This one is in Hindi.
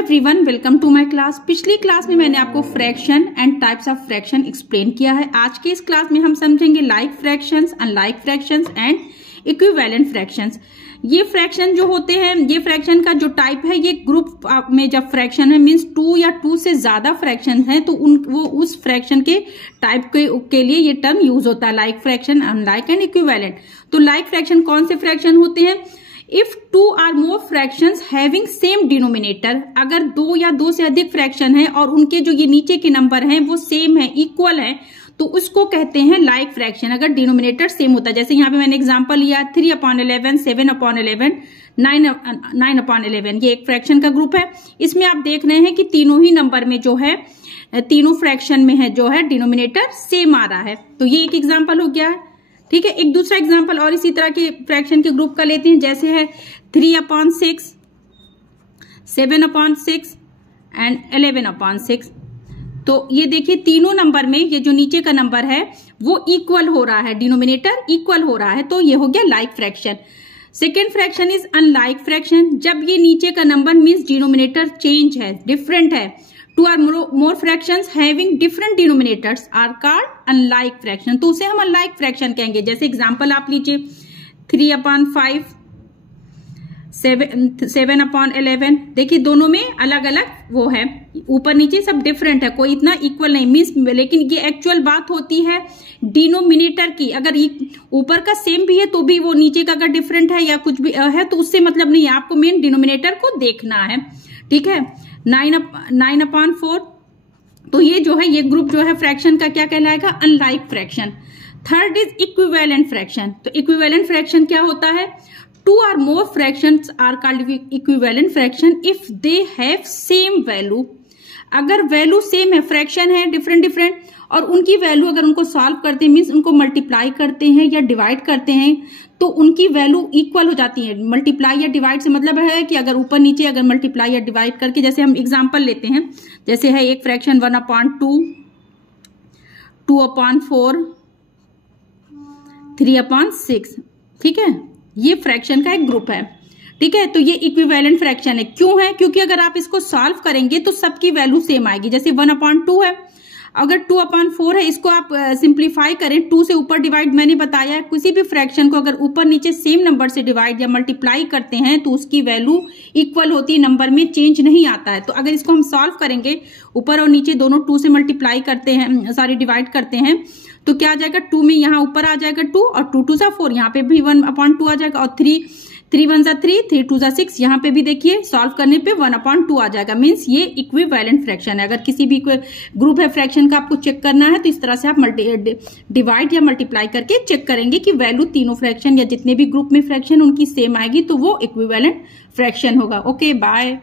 Everyone, welcome to my class. पिछली क्लास में मैंने आपको fraction and types of fraction explain किया है। आज के इस क्लास में हम समझेंगे like fractions, unlike fractions and equivalent fractions. ये फ्रैक्शन जो होते हैं, ये फ्रैक्शन का जो टाइप है, ये ग्रुप में जब फ्रैक्शन है मींस 2 या 2 से ज्यादा फ्रैक्शन है तो वो उस फ्रैक्शन के टाइप के लिए ये टर्म यूज होता है, like fraction, unlike and equivalent. तो लाइक फ्रैक्शन कौन से फ्रैक्शन होते हैं? If 2 or more fractions having same denominator, अगर 2 या 2 से अधिक फ्रैक्शन है और उनके जो ये नीचे के नंबर हैं वो सेम है, इक्वल है, तो उसको कहते हैं लाइक फ्रैक्शन, अगर डिनोमिनेटर सेम होता है। जैसे यहाँ पे मैंने एग्जांपल लिया 3/11, 7/11, 9/11, ये एक फ्रैक्शन का ग्रुप है। इसमें आप देख रहे हैं कि तीनों ही नंबर में जो है, तीनों फ्रैक्शन में है जो है डिनोमिनेटर सेम आ रहा है। तो ये एक एग्जाम्पल हो गया है। ठीक है, एक दूसरा एग्जाम्पल और इसी तरह के फ्रैक्शन के ग्रुप का लेते हैं। जैसे है 3/6, 7/6 एंड 11/6। तो ये देखिए तीनों नंबर में ये जो नीचे का नंबर है वो इक्वल हो रहा है, डिनोमिनेटर इक्वल हो रहा है, तो ये हो गया like fraction. Second fraction is unlike fraction. जब ये नीचे का नंबर मीन्स डिनोमिनेटर चेंज है, डिफरेंट है। 2 or more fractions having different denominators are called unlike fraction, तो उसे हम unlike fraction कहेंगे। जैसे एग्जांपल आप लीजिए 3/5, 7/11। देखिए दोनों में अलग अलग वो है, ऊपर नीचे सब डिफरेंट है, कोई इतना इक्वल नहीं मीन्स, लेकिन ये एक्चुअल बात होती है डिनोमिनेटर की। अगर ऊपर का सेम भी है तो भी वो नीचे का अगर डिफरेंट है या कुछ भी है तो उससे मतलब नहीं है, आपको मेन डिनोमिनेटर को देखना है। ठीक है, 9/4। तो ये जो है, ये ग्रुप जो है फ्रैक्शन का क्या कहलाएगा? Unlike fraction. Third is equivalent fraction. तो इक्विवेलेंट फ्रैक्शन क्या होता है? 2 or more fractions are called equivalent fraction if they have same value। अगर वैल्यू सेम है, फ्रैक्शन है डिफरेंट और उनकी वैल्यू अगर उनको सॉल्व करते हैं मीन्स उनको मल्टीप्लाई करते हैं या डिवाइड करते हैं तो उनकी वैल्यू इक्वल हो जाती है। मल्टीप्लाई या डिवाइड से मतलब है कि अगर ऊपर नीचे अगर मल्टीप्लाई या डिवाइड करके, जैसे हम एग्जांपल लेते हैं, जैसे है एक फ्रैक्शन 1/2, 2/4, 3/6। ठीक है, ये फ्रैक्शन का एक ग्रुप है। ठीक है, तो ये इक्विवेलेंट फ्रैक्शन है। क्यों है? क्योंकि अगर आप इसको सॉल्व करेंगे तो सबकी वैल्यू सेम आएगी। जैसे 1/2 है, अगर 2/4 है, इसको आप सिंप्लीफाई करें, 2 से ऊपर डिवाइड, मैंने बताया है किसी भी फ्रैक्शन को अगर ऊपर नीचे सेम नंबर से डिवाइड या मल्टीप्लाई करते हैं तो उसकी वैल्यू इक्वल होती है, नंबर में चेंज नहीं आता है। तो अगर इसको हम सॉल्व करेंगे, ऊपर और नीचे दोनों 2 से मल्टीप्लाई करते हैं, सॉरी डिवाइड करते हैं, तो क्या आ जाएगा? 2 में यहाँ ऊपर आ जाएगा 2 और 2 2 4, यहाँ पे भी 1/2 आ जाएगा और 3 1 3, 3 2 6, यहाँ पे भी देखिए सॉल्व करने पे 1/2 आ जाएगा। मीन्स ये इक्विवेलेंट फ्रैक्शन है। अगर किसी भी ग्रुप है फ्रैक्शन का आपको चेक करना है तो इस तरह से आप डिवाइड या मल्टीप्लाई करके चेक करेंगे कि वैल्यू तीनों फ्रैक्शन या जितने भी ग्रुप में फ्रैक्शन उनकी सेम आएगी तो वो इक्विवेलेंट फ्रैक्शन होगा। Okay, bye.